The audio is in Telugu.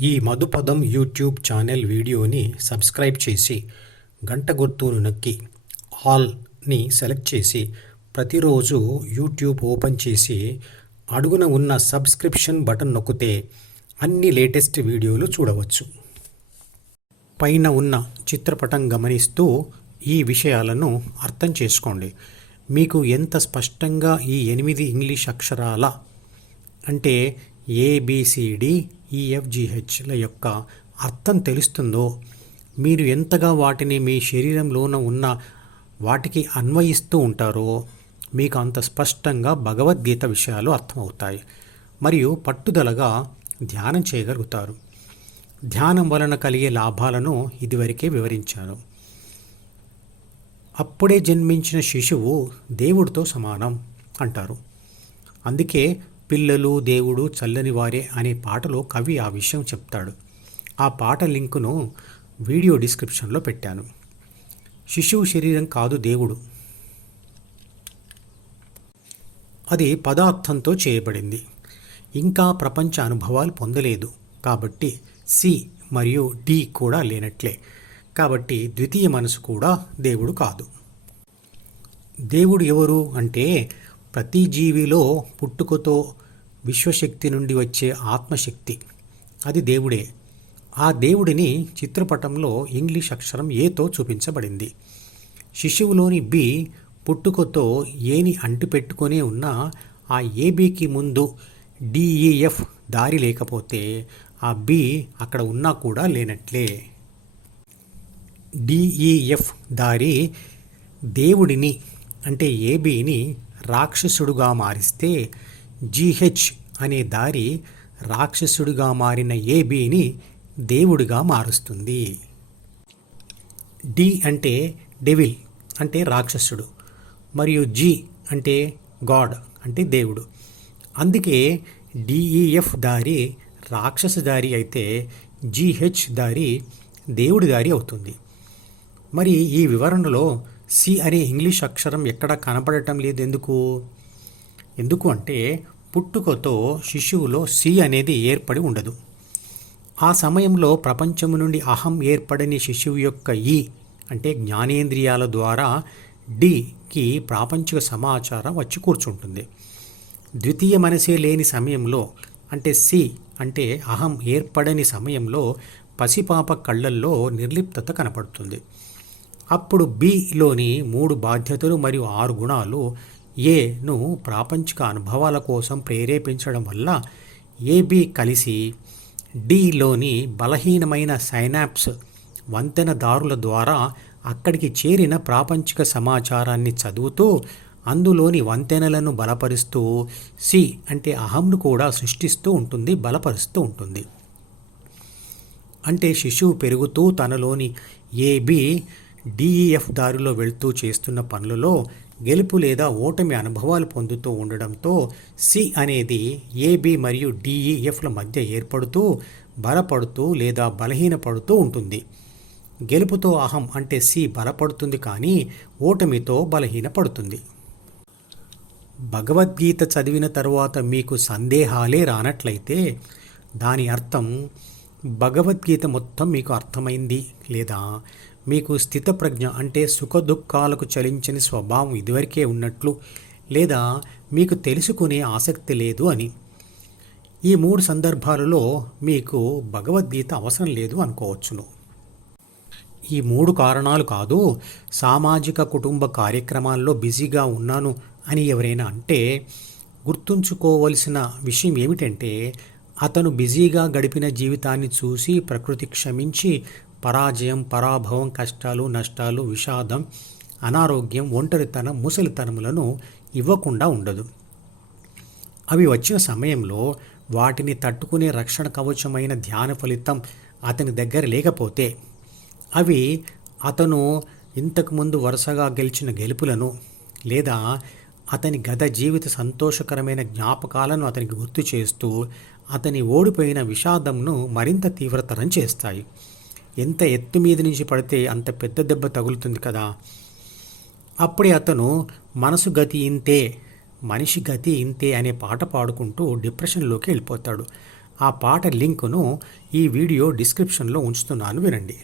ఈ మధుపదం యూట్యూబ్ ఛానల్ వీడియోని సబ్స్క్రైబ్ చేసి గంట గుర్తును నొక్కి ఆల్ని సెలెక్ట్ చేసి ప్రతిరోజు యూట్యూబ్ ఓపెన్ చేసి అడుగున ఉన్న సబ్స్క్రిప్షన్ బటన్ నొక్కితే అన్ని లేటెస్ట్ వీడియోలు చూడవచ్చు. పైన ఉన్న చిత్రపటం గమనిస్తూ ఈ విషయాలను అర్థం చేసుకోండి. మీకు ఎంత స్పష్టంగా ఈ ఎనిమిది ఇంగ్లీష్ అక్షరాల అంటే ఏబిసిడి ఈఎఫ్జిహెచ్ల యొక్క అర్థం తెలుస్తుందో మీరు ఎంతగా వాటిని మీ శరీరంలోన ఉన్న వాటికి అన్వయిస్తూ ఉంటారో మీకు అంత స్పష్టంగా భగవద్గీత విషయాలు అర్థమవుతాయి. మరియు పట్టుదలగా ధ్యానం చేయగలుగుతారు. ధ్యానం వలన కలిగే లాభాలను ఇదివరకే వివరించాను. అప్పుడే జన్మించిన శిశువు దేవుడితో సమానం అంటారు. అందుకే పిల్లలు దేవుడు చల్లని వారే అనే పాటలో కవి ఆ విషయం చెప్తాడు. ఆ పాట లింకును వీడియో డిస్క్రిప్షన్లో పెట్టాను. శిశువు శరీరం కాదు దేవుడు. అది పదార్థంతో చేయబడింది. ఇంకా ప్రపంచ అనుభవాలు పొందలేదు. కాబట్టి సి మరియు డి కూడా లేనట్లే. కాబట్టి ద్వితీయ మనసు కూడా దేవుడు కాదు. దేవుడు ఎవరు అంటే ప్రతి జీవిలో పుట్టుకతో విశ్వశక్తి నుండి వచ్చే ఆత్మశక్తి. అది దేవుడే. ఆ దేవుడిని చిత్రపటంలో ఇంగ్లీష్ అక్షరం ఏతో చూపించబడింది. శిశువులోని బి పుట్టుకతో ఏని అంటిపెట్టుకునే ఉన్న ఆ ఏబికి ముందు డిఈఎఫ్ దారి లేకపోతే ఆ బి అక్కడ ఉన్నా కూడా లేనట్లే. డిఈఎఫ్ దారి దేవుడిని అంటే ఏబిని రాక్షసుడుగా మారిస్తే జీహెచ్ అనే దారి రాక్షసుడిగా మారిన ఏబిని దేవుడిగా మారుస్తుంది. డి అంటే డెవిల్ అంటే రాక్షసుడు మరియు జి అంటే గాడ్ అంటే దేవుడు. అందుకే డిఈఎఫ్ దారి రాక్షస దారి అయితే జీహెచ్ దారి దేవుడి దారి అవుతుంది. మరి ఈ వివరణలో సి అనే ఇంగ్లీష్ అక్షరం ఎక్కడ కనపడటం లేదు ఎందుకు ఎందుకు అంటే పుట్టుకతో శిశువులో సి అనేది ఏర్పడి ఉండదు. ఆ సమయంలో ప్రపంచము నుండి అహం ఏర్పడని శిశువు యొక్క ఈ అంటే జ్ఞానేంద్రియాల ద్వారా డికి ప్రాపంచిక సమాచారం వచ్చి కూర్చుంటుంది. ద్వితీయ మనసే లేని సమయంలో అంటే సి అంటే అహం ఏర్పడని సమయంలో పసిపాప కళ్ళల్లో నిర్లిప్తత కనపడుతుంది. అప్పుడు బిలోని మూడు బాధ్యతలు మరియు ఆరు గుణాలు ఏను ప్రాపంచిక అనుభవాల కోసం ప్రేరేపించడం వల్ల ఏబి కలిసి డిలోని బలహీనమైన సైనాప్స్ వంతెనదారుల ద్వారా అక్కడికి చేరిన ప్రాపంచిక సమాచారాన్ని చదువుతూ అందులోని వంతెనలను బలపరుస్తూ సి అంటే అహంను కూడా సృష్టిస్తూ ఉంటుంది బలపరుస్తూ ఉంటుంది. అంటే శిశువు పెరుగుతూ తనలోని ఏబి డిఈఎఫ్ దారిలో వెళ్తూ చేస్తున్న పనులలో గెలుపు లేదా ఓటమి అనుభవాలు పొందుతూ ఉండడంతో సి అనేది ఏబి మరియు డిఈఎఫ్ల మధ్య ఏర్పడుతూ బలపడుతూ లేదా బలహీనపడుతూ ఉంటుంది. గెలుపుతో అహం అంటే సి బలపడుతుంది కానీ ఓటమితో బలహీనపడుతుంది. భగవద్గీత చదివిన తరువాత మీకు సందేహాలే రానట్లయితే దాని అర్థం భగవద్గీత మొత్తం మీకు అర్థమైంది లేదా మీకు స్థితప్రజ్ఞ అంటే సుఖ దుఃఖాలకు చలించని స్వభావం ఇదివరకే ఉన్నట్లు లేదా మీకు తెలుసుకునే ఆసక్తి లేదు అని. ఈ మూడు సందర్భాలలో మీకు భగవద్గీత అవసరం లేదు అనుకోవచ్చును. ఈ మూడు కారణాలు కాదు సామాజిక కుటుంబ కార్యక్రమాల్లో బిజీగా ఉన్నాను అని ఎవరైనా అంటే గుర్తుంచుకోవలసిన విషయం ఏమిటంటే అతను బిజీగా గడిపిన జీవితాన్ని చూసి ప్రకృతి క్షమించి పరాజయం పరాభవం కష్టాలు నష్టాలు విషాదం అనారోగ్యం ఒంటరితనం ముసలితనములను ఇవ్వకుండా ఉండదు. అవి వచ్చిన సమయంలో వాటిని తట్టుకునే రక్షణ కవచమైన ధ్యాన ఫలితం అతని దగ్గర లేకపోతే అవి అతను ఇంతకుముందు వరుసగా గెలిచిన గెలుపులను లేదా అతని గత జీవిత సంతోషకరమైన జ్ఞాపకాలను అతనికి గుర్తు చేస్తూ అతని ఓడిపోయిన విషాదంను మరింత తీవ్రతరం చేస్తాయి. ఎంత ఎత్తు మీద నుంచి పడితే అంత పెద్ద దెబ్బ తగులుతుంది కదా? అప్పుడే అతను మనసు గతి ఇంతే మనిషి గతి ఇంతే అనే పాట పాడుకుంటూ డిప్రెషన్లోకి వెళ్ళిపోతాడు. ఆ పాట లింకును ఈ వీడియో డిస్క్రిప్షన్లో ఉంచుతున్నాను వినండి.